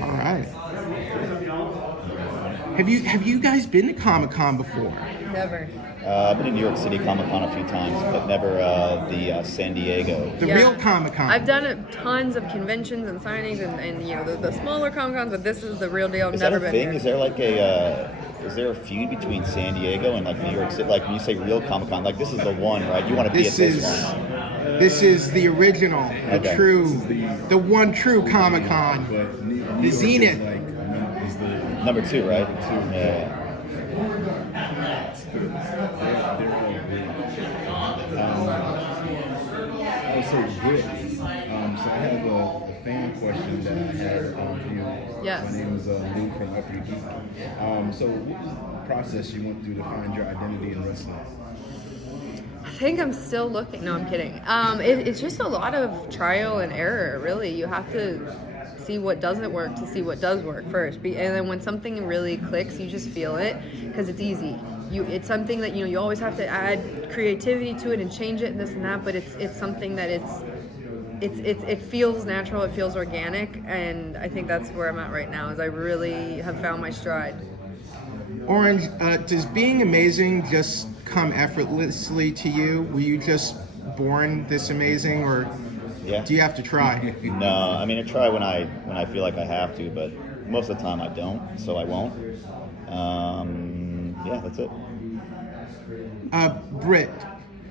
All right. Have you guys been to Comic-Con before? Never. I've been to New York City Comic-Con a few times, but never the San Diego. The real Comic-Con. I've done tons of conventions and signings and you know the smaller Comic-Cons, but this is the real deal. I've Is never that a been thing? here. Is there like is there a feud between San Diego and like New York City? Like when you say real Comic-Con, like this is the one, right? You want to be at this one. This is the original, the Okay. true, the one true Comic-Con, the Zenith. Number 2, right? Yeah. Also, Britt. So I have a fan question that I had for you. Yes. My name is Lou from Up Your Geek. So what was the process you went through to find your identity in wrestling? I think I'm still looking. No, I'm kidding. It's just a lot of trial and error, really. You have to see what doesn't work to see what does work first. And then when something really clicks, you just feel it because it's easy. It's something that you always have to add creativity to it and change it and this and that. But it's something that it feels natural. It feels organic, and I think that's where I'm at right now. Is I really have found my stride. Orange, does being amazing just come effortlessly to you? Were you just born this amazing, or do you have to try? No, I mean I try when I feel like I have to, but most of the time I don't, so I won't. Yeah, that's it. Britt,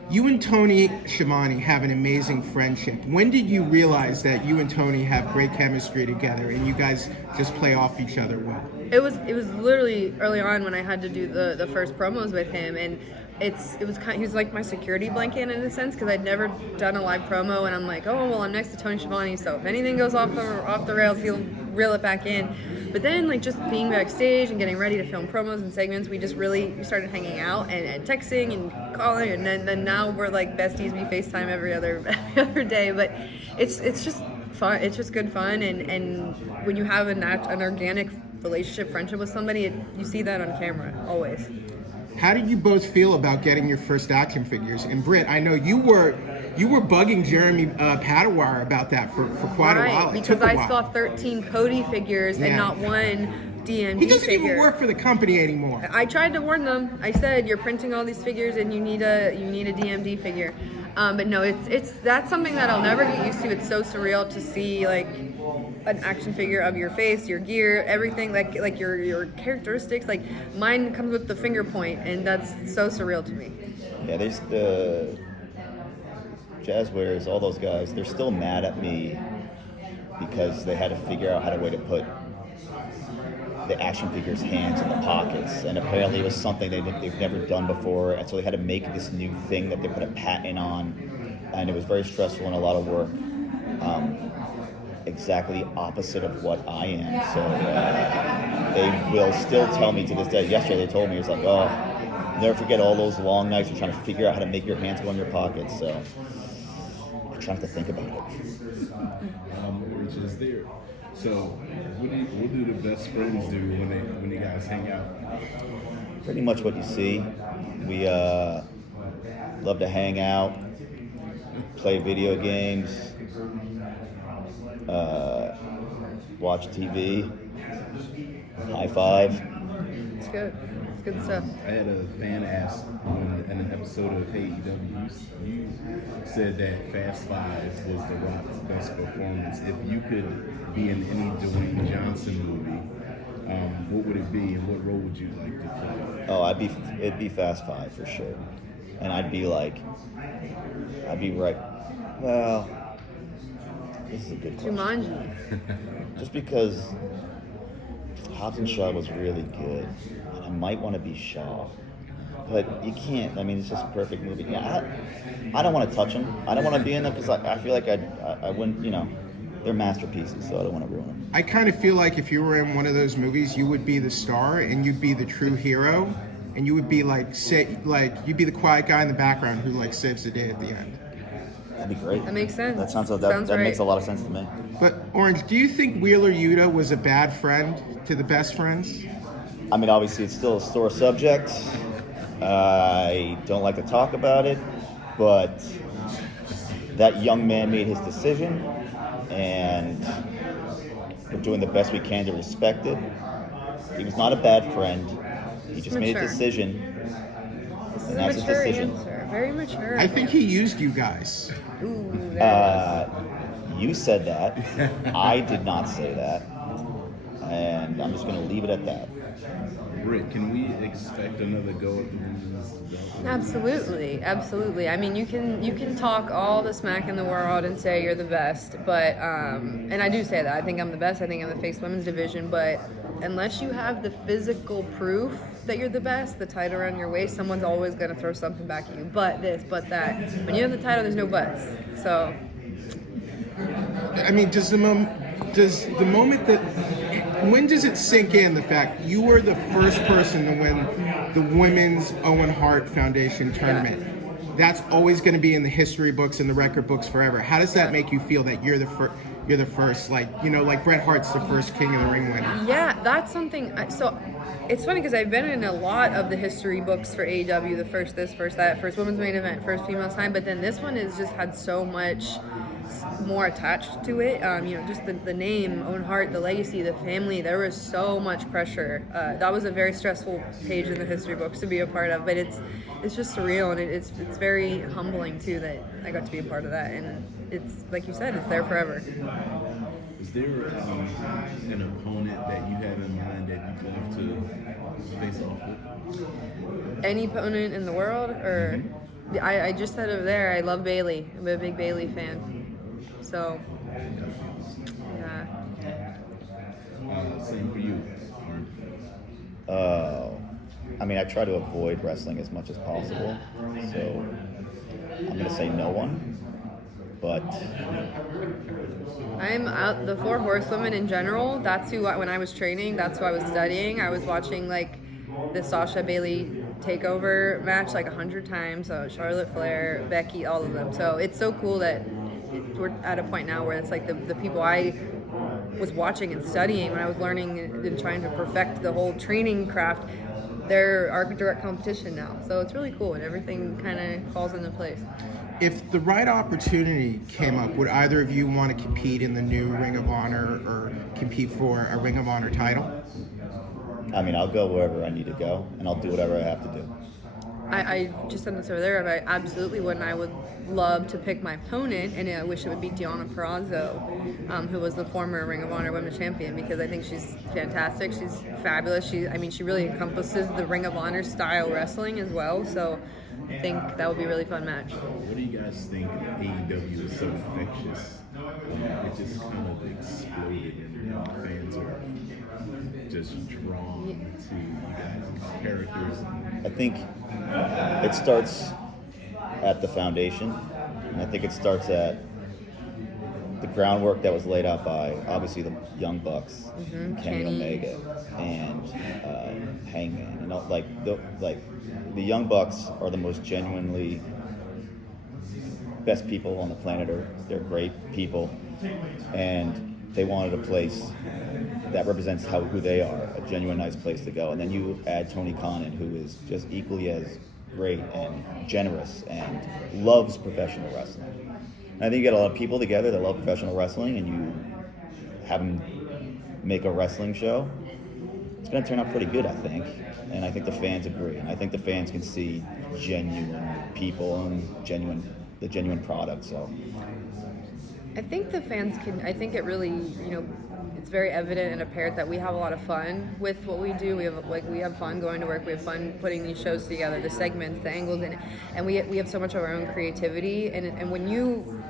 you and Tony Schiavone have an amazing friendship. When did you realize that you and Tony have great chemistry together and you guys just play off each other well? It was literally early on when I had to do the first promos with him, and he was like my security blanket in a sense, because I'd never done a live promo, and I'm like, oh well, I'm next to Tony Schiavone, so if anything goes off the rails, he'll reel it back in. But then like just being backstage and getting ready to film promos and segments, we started hanging out and texting and calling, and then now we're like besties. We FaceTime every other day, but it's just fun. It's just good fun, and when you have an organic relationship, friendship with somebody, you see that on camera always. How did you both feel about getting your first action figures? And Britt, I know you were bugging Jeremy Padawar about that for quite a while. Because I saw 13 Cody figures and not one DMD He doesn't figure. even work for the company anymore. I tried to warn them. I said, you're printing all these figures and you need a DMD figure. But no, that's something that I'll never get used to. It's so surreal to see like an action figure of your face, your gear, everything, like your characteristics. Like mine comes with the finger point, and that's so surreal to me. Yeah, there's the Jazzwares, all those guys. They're still mad at me because they had to figure out how to put the action figures' hands in the pockets, and apparently it was something they've never done before, and so they had to make this new thing that they put a patent on, and it was very stressful and a lot of work. Exactly opposite of what I am. So they will still tell me to this day. Yesterday they told me, it's like, oh, never forget all those long nights of trying to figure out how to make your hands go in your pockets. So I try not to think about it. Which is there. So what do the best friends do when you guys hang out? Pretty much what you see. We love to hang out, play video games, watch TV, high five. It's good. It's good stuff. I had a fan ask in an episode of AEW, you said that Fast Five was The Rock's best performance. If you could be in any Dwayne Johnson movie, what would it be, and what role would you like to play? Oh, it'd be Fast Five for sure, and I'd be right. Well, this is a good question. Jumanji. Just because Hobbs and Shaw was really good, and I might want to be Shaw, but you can't. I mean, it's just a perfect movie. Yeah, I don't want to touch them. I don't want to be in them because I feel like I wouldn't. They're masterpieces, so I don't want to ruin them. I kind of feel like if you were in one of those movies, you would be the star and you'd be the true hero, and you would be you'd be the quiet guy in the background who saves the day at the end. That'd be great. That makes sense. That sounds right. makes a lot of sense to me. But Orange, do you think Wheeler Yuta was a bad friend to the best friends? I mean, obviously, it's still a sore subject. I don't like to talk about it, but that young man made his decision, and We're doing the best we can to respect it. He was not a bad friend. He just made a Mature. decision, This is and a that's his mature decision. answer. Very mature. I think he used you guys. Ooh, there You said that. I did not say that. And I'm just going to leave it at that. Britt, can we expect another go at the women's belt? it is. Absolutely, absolutely. I mean, you can talk all the smack in the world and say you're the best, but and I do say that. I think I'm the best. I think I'm the face women's division, but unless you have the physical proof that you're the best, the title around your waist, someone's always going to throw something back at you. But this, but that. When you have the title, there's no buts. So. I mean, when does it sink in the fact you were the first person to win the Women's Owen Hart Foundation tournament? Yeah. That's always going to be in the history books and the record books forever. How does that make you feel that you're the first? You're the first, like Bret Hart's the first King of the Ring winner. Yeah, that's something. So it's funny because I've been in a lot of the history books for AEW, the first this, first that, first women's main event, first female time, but then this one has just had so much more attached to it. Just the name, Owen Hart, the legacy, the family. There was so much pressure. That was a very stressful page in the history books to be a part of, but it's just surreal, and it's very humbling too that I got to be a part of that, and it's like you said, it's there forever. Is there an opponent that you have in mind that you'd love to face off with? Any opponent in the world, or I just said over there, I love Bayley. I'm a big Bayley fan. So, yeah. Same for you. I mean, I try to avoid wrestling as much as possible. So I'm going to say no one. But I'm out. The Four Horsewomen in general, that's who, when I was training, that's who I was studying. I was watching like the Sasha Bayley takeover match like 100 times. So Charlotte Flair, Becky, all of them. So it's so cool that we're at a point now where it's like the people I was watching and studying when I was learning and trying to perfect the whole training craft, they're our direct competition now. So it's really cool and everything kind of falls into place. If the right opportunity came up, would either of you want to compete in the new Ring of Honor or compete for a Ring of Honor title? I mean, I'll go wherever I need to go, and I'll do whatever I have to do. I just said this over there, but I absolutely would, and I would love to pick my opponent, and I wish it would be Deonna Purrazzo, who was the former Ring of Honor Women's Champion, because I think she's fantastic. She's fabulous. She really encompasses the Ring of Honor style wrestling as well, so I think that would be a really fun match. What do you guys think AEW is so infectious? It just kind of exploded, and fans are just drawn to you guys' characters. I think it starts at the foundation, and I think it starts at the groundwork that was laid out by obviously the Young Bucks, Kenny Omega, and Hangman, and the Young Bucks are the most genuinely best people on the planet. They're great people, and they wanted a place that represents who they are, a genuine nice place to go. And then you add Tony Khan in, who is just equally as great and generous and loves professional wrestling. And I think you get a lot of people together that love professional wrestling, and you have them make a wrestling show. It's going to turn out pretty good, I think. And I think the fans agree. And I think the fans can see genuine people and the genuine product. So I think the fans can. I think it really, it's very evident and apparent that we have a lot of fun with what we do. We have fun going to work. We have fun putting these shows together, the segments, the angles, and we have so much of our own creativity. And when you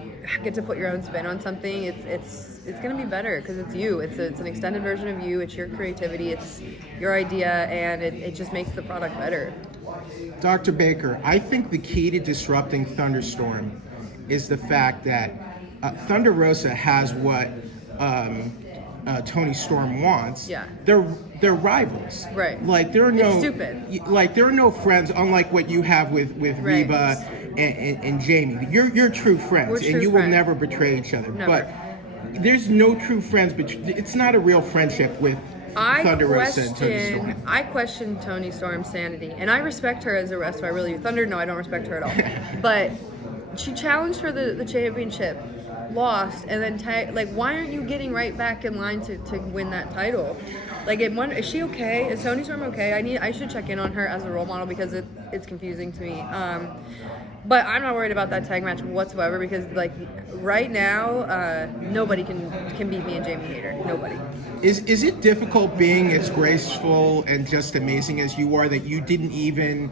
get to put your own spin on something, it's going to be better because it's you. It's an extended version of you. It's your creativity. It's your idea, and it just makes the product better. Dr. Baker, I think the key to disrupting Thunderstorm is the fact that Thunder Rosa has what Tony Storm wants. Yeah. They're rivals. Right. Like there are no. It's stupid. Like there are no friends, unlike what you have with Right. Reba and Jamie. You're true friends, We're and true you will friends. never betray each other. Never. But there's no true friends. But it's not a real friendship with Thunder Rosa and Tony Storm. I question Tony Storm's sanity, and I respect her as a wrestler. I really do. Thunder, no, I don't respect her at all. But she challenged for the championship lost, and then like, why aren't you getting right back in line to win that title? Like, is she okay? Is Toni Storm okay? I should check in on her as a role model because it's confusing to me. But I'm not worried about that tag match whatsoever because, like, right now, nobody can beat me and Jamie Hayter. Nobody. Is it difficult being as graceful and just amazing as you are that you didn't even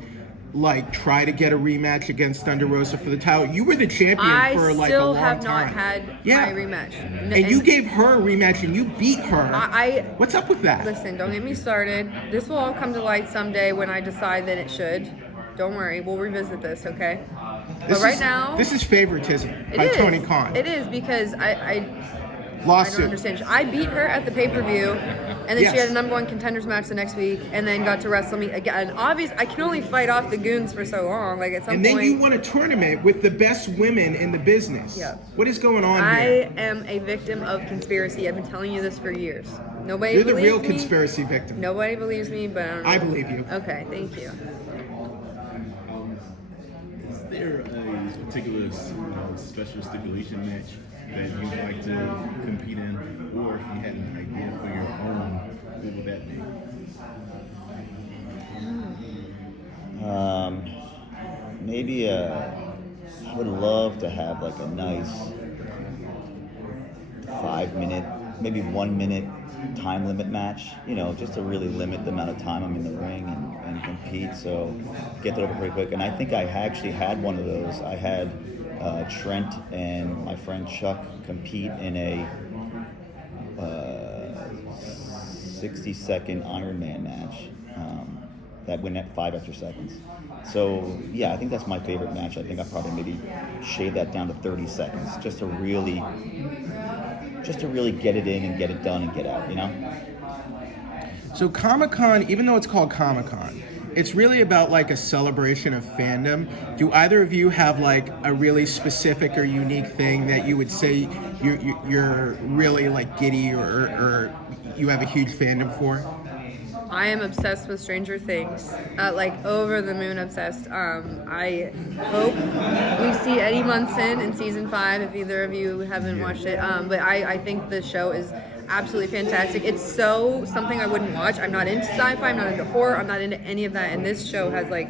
like try to get a rematch against Thunder Rosa for the title? You were the champion for like a long time. I still have not had my rematch. And you gave her a rematch and you beat her. What's up with that? Listen, don't get me started. This will all come to light someday when I decide that it should. Don't worry, we'll revisit this, okay? But right now, this is favoritism by Tony Khan. It is because I Lawsuit. don't understand. I beat her at the pay-per-view, and then she had a number 1 contenders match the next week, and then got to wrestle me again. Obviously, I can only fight off the goons for so long. Like, at some point. And then you won a tournament with the best women in the business. Yeah. What is going on I here? am a victim of conspiracy. I've been telling you this for years. Nobody You're the believes real me. conspiracy victim. Nobody believes me, but I don't know. I believe you. Okay, thank you. Is there a particular special stipulation match that you'd like to compete in, or if you had an idea for your own, what would that be? Maybe I would love to have like a nice 5-minute, maybe 1-minute time limit match, just to really limit the amount of time I'm in the ring and compete, so get that over pretty quick. And I think I actually had one of those. I had Trent and my friend Chuck compete in a 60-second Iron Man match that went at 5 extra seconds. So yeah, I think that's my favorite match. I think I probably maybe shave that down to 30 seconds just to really get it in and get it done and get out, So Comic-Con, even though it's called Comic-Con, it's really about like a celebration of fandom. Do either of you have like a really specific or unique thing that you would say you're really like giddy or you have a huge fandom for? I am obsessed with Stranger Things, like over the moon obsessed. I hope we see Eddie Munson in season 5 if either of you haven't watched it. But I think the show is absolutely fantastic. It's something I wouldn't watch. I'm not into sci-fi, I'm not into horror, I'm not into any of that. And this show has like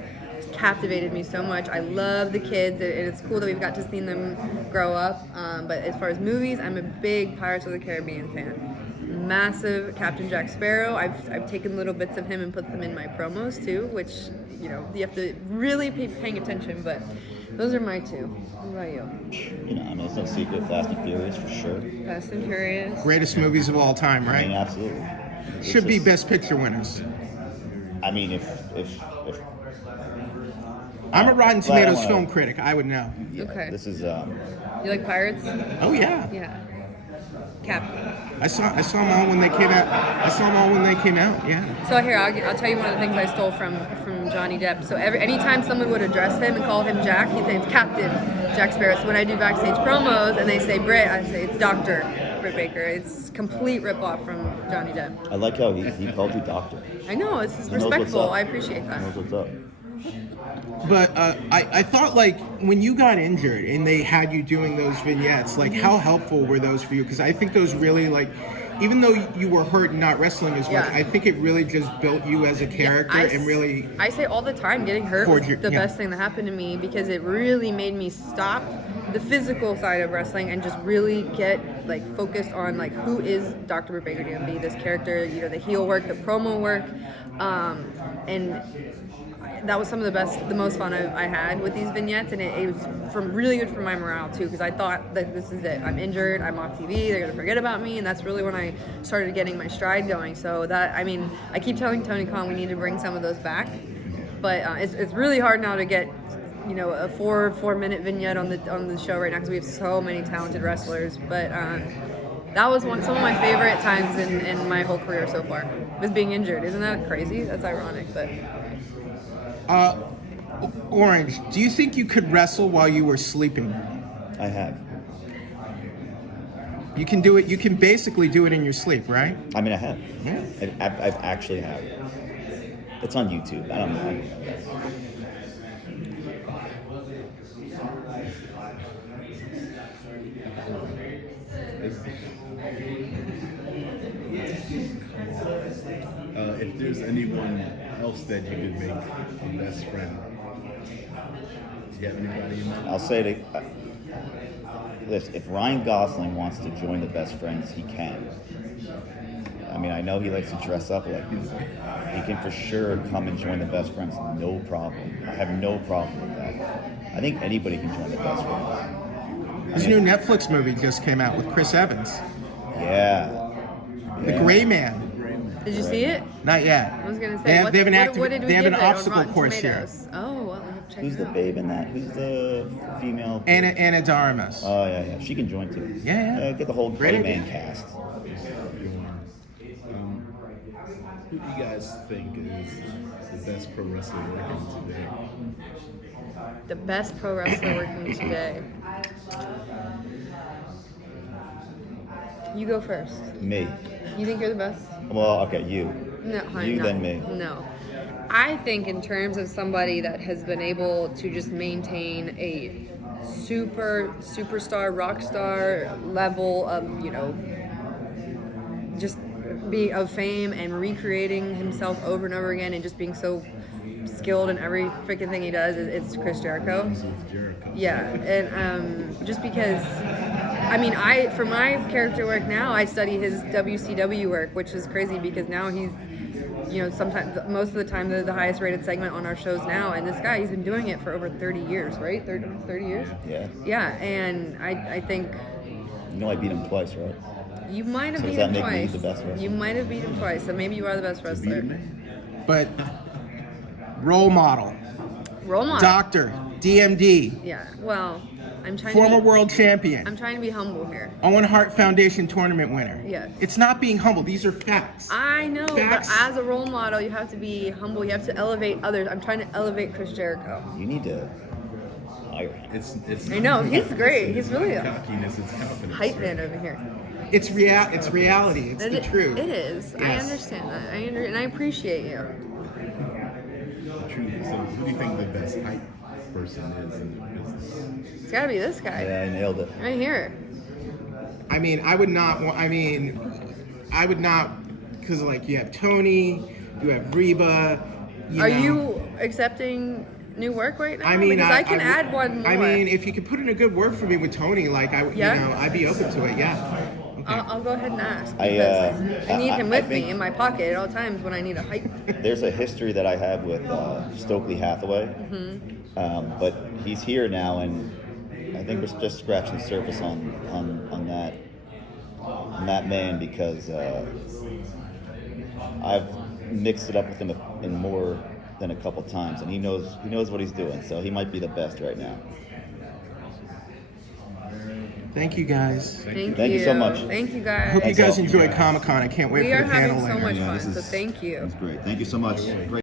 captivated me so much. I love the kids, and it's cool that we've got to see them grow up. But as far as movies, I'm a big Pirates of the Caribbean fan. Massive Captain Jack Sparrow. I've taken little bits of him and put them in my promos too, which you have to really be paying attention. But those are my two. What about you? It's no secret. Fast and Furious for sure. Fast and Furious. Greatest movies of all time, right? Absolutely. Should be Best Picture winners. I mean, if I'm a Rotten Tomatoes film critic. I would know. Yeah, Okay. This is. You like Pirates? Oh yeah. Yeah. Captain. I saw them all when they came out. Yeah. So here, I'll tell you one of the things I stole from Johnny Depp. So anytime someone would address him and call him Jack, he'd say it's Captain Jack Sparrow. So when I do backstage promos and they say Britt, I say it's Dr. Britt Baker. It's complete ripoff from Johnny Depp. I like how he called you doctor. I know, it's He knows what's respectful. up. I appreciate that. He knows what's up. But I thought like when you got injured and they had you doing those vignettes, like how helpful were those for you? Because I think those really like, even though you were hurt and not wrestling as much, I think it really just built you as a character and really. I say all the time, getting hurt was the best thing that happened to me because it really made me stop the physical side of wrestling and just really get like focused on like who is Dr. Britt Baker going to be, this character, the heel work, the promo work, and that was some of the most fun I had with these vignettes, and it was really good for my morale too, because I thought that this is it. I'm injured, I'm off TV, they're gonna forget about me, and that's really when I started getting my stride going. So I keep telling Tony Khan we need to bring some of those back, but it's really hard now to get a 4-minute vignette on the show right now because we have so many talented wrestlers. But that was some of my favorite times in my whole career so far, was being injured. Isn't that crazy? That's ironic, but. Orange, do you think you could wrestle while you were sleeping? I have. You can do it. You can basically do it in your sleep, right? I mean, I have. Yeah. I've actually have. It's on YouTube. I don't know. If there's anyone else that you could make a best friend, do you have anybody in mind? I'll say listen, if Ryan Gosling wants to join the Best Friends, he can. I mean, I know he likes to dress up like this. He can for sure come and join the Best Friends, no problem. I have no problem with that. I think anybody can join the Best Friends. This new Netflix movie just came out with Chris Evans, Yeah. The Gray Man. Did you see it? Not yet. I was gonna say. They have what did we they have give an it on obstacle Rotten course here. Tomatoes? Oh, well, we have to check Who's it the out. babe in that? Who's the female? Anna Darmus. Oh, yeah. She can join too. Yeah. Get the whole Great Gray idea. Man cast. Who do you guys think is the best pro wrestler working today? The best pro wrestler working today. You go first. Me. You think you're the best? Well, okay, you. No, honey, You no. then me. No. I think in terms of somebody that has been able to just maintain a superstar, rock star level of, just be of fame and recreating himself over and over again and just being so skilled in every freaking thing he does, it's Chris Jericho. With Jericho. Yeah, and just because, for my character work now, I study his WCW work, which is crazy because now he's, sometimes, most of the time, the highest rated segment on our shows now, and this guy, he's been doing it for over 30 years, right? 30 years? Yeah. Yeah, and I think You know I beat him twice, right? you might have So beat does him that make me twice. the best wrestler? You might have beat him twice, so maybe you are the best wrestler. But role model, Role model. doctor, DMD, Yeah, well, I'm trying former to be, world champion, I'm trying to be humble here. Owen Hart Foundation tournament winner. Yes. It's not being humble. These are facts. I know, Facts. but as a role model, you have to be humble. You have to elevate others. I'm trying to elevate Chris Jericho. You need to hire him. It's I know, he's great. He's really a cockiness, it's confidence. hype man over here. It's reality. It's the truth. It is. I Yes. understand that. And I appreciate you. Truth. So who do you think the best hype person is in the business? It's gotta be this guy. Yeah, I nailed it. Right here. I would not, because you have Tony, you have Reba. Are you accepting new work right now? I mean, because I can add one more. If you could put in a good word for me with Tony, Yeah? I'd be open to it. Yeah. Okay. I'll go ahead and ask. I, Because I need him I with me think- in my pocket at all times when I need a hype. There's a history that I have with Stokely Hathaway, but he's here now, and I think we're just scratching the surface on that man because I've mixed it up with him in more than a couple times, and he knows what he's doing, so he might be the best right now. Thank you guys. Thank you so much. Thank you guys. Hope you Thanks guys all. enjoyed Comic-Con. I can't wait We for are the having panel so later. much Yeah, fun, this so is- thank you. That's great. Thank you so much. Great.